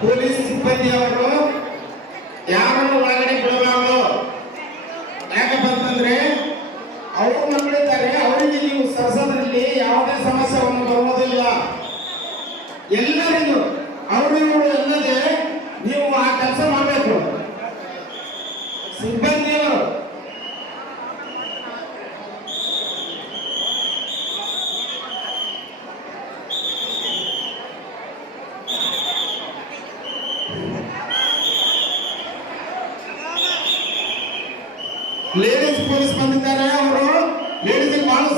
Police ಸಿಬ್ಬಂದಿಯವರು ಯಾರನ್ನು ಒಳಗಡೆ ಬಿಡಬಾರದು? ಯಾಕಪ್ಪ ಅಂತಂದ್ರೆ ಅವರು ಮಕ್ಕಳಿದ್ದಾರೆ ಅವರಿಗೆ ನೀವು ಸರ್ಸದಲ್ಲಿ ಯಾವುದೇ ಸಮಸ್ಯೆಗಳನ್ನು ಬರುವುದಿಲ್ಲ ಎಲ್ಲರಿಗೂ, ಅವರು ಇವರು ನೀವು ಆ ಕೆಲಸ ಮಾಡಬೇಕು. ಸಿಬ್ಬಂದಿಯವರು లేడీస్ పోలీస్ మంది లేడీస్ బాగా